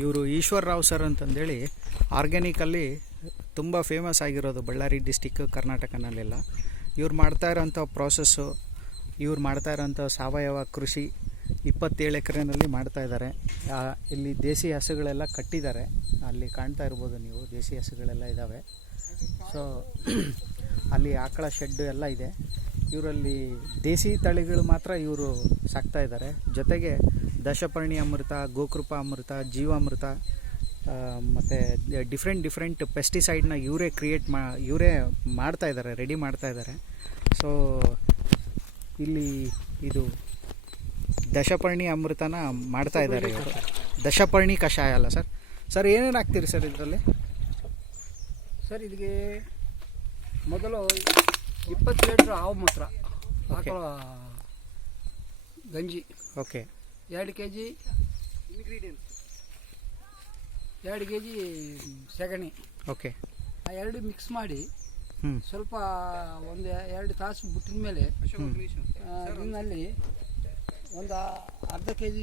ಇವರು ಈಶ್ವರ್ ರಾವ್ ಸರ್ ಅಂತಂದೇಳಿ ಆರ್ಗ್ಯಾನಿಕಲ್ಲಿ ತುಂಬ ಫೇಮಸ್ ಆಗಿರೋದು ಬಳ್ಳಾರಿ ಡಿಸ್ಟಿಕ್ ಕರ್ನಾಟಕನಲ್ಲೆಲ್ಲ. ಇವ್ರು ಮಾಡ್ತಾ ಇರೋಂಥ ಪ್ರೋಸೆಸ್ಸು, ಇವ್ರು ಮಾಡ್ತಾ ಇರೋಂಥ ಸಾವಯವ ಕೃಷಿ 27 ಎಕರೆನಲ್ಲಿ ಮಾಡ್ತಾಯಿದ್ದಾರೆ. ಇಲ್ಲಿ ದೇಸಿ ಹಸುಗಳೆಲ್ಲ ಕಟ್ಟಿದ್ದಾರೆ, ಅಲ್ಲಿ ಕಾಣ್ತಾ ಇರ್ಬೋದು ನೀವು, ದೇಸಿ ಹಸುಗಳೆಲ್ಲ ಇದ್ದಾವೆ. ಸೊ ಅಲ್ಲಿ ಆಕಳ ಶೆಡ್ ಎಲ್ಲ ಇದೆ. ಇವರಲ್ಲಿ ದೇಸಿ ತಳಿಗಳು ಮಾತ್ರ ಇವರು ಸಾಕ್ತಾ ಇದ್ದಾರೆ. ಜೊತೆಗೆ ದಶಪರ್ಣಿ ಅಮೃತ, ಗೋಕೃಪಾ ಅಮೃತ, ಜೀವಾಮೃತ ಮತ್ತು ಡಿಫ್ರೆಂಟ್ ಪೆಸ್ಟಿಸೈಡ್ನ ಇವರೇ ಮಾಡ್ತಾ ಇದ್ದಾರೆ, ರೆಡಿ ಮಾಡ್ತಾ ಇದ್ದಾರೆ. ಸೊ ಇಲ್ಲಿ ಇದು ದಶಪರ್ಣಿ ಅಮೃತನ ಮಾಡ್ತಾ ಇದ್ದಾರೆ ಇವರು. ದಶಪರ್ಣಿ ಕಷಾಯ ಅಲ್ಲ ಸರ್? ಸರ್ ಏನೇನು ಹಾಕ್ತೀರಿ ಸರ್ ಇದರಲ್ಲಿ? ಸರ್ ಇದಕ್ಕೆ ಮೊದಲು 20 ಲೀಟ್ರ್ ಹಾವು ಮೂತ್ರ, ಆಕಳ ಗಂಜಿ, ಓಕೆ, 2 kg ಇಂಗ್ರೀಡಿಯೆಂಟ್ಸ್, 2 kg ಸೆಗಣಿ, ಓಕೆ, ಆ ಎರಡು ಮಿಕ್ಸ್ ಮಾಡಿ ಸ್ವಲ್ಪ ಒಂದು 2 ತಾಸು ಬಿಟ್ಟಿದ ಮೇಲೆ ಇದರಲ್ಲಿ ಒಂದು ಅರ್ಧ kg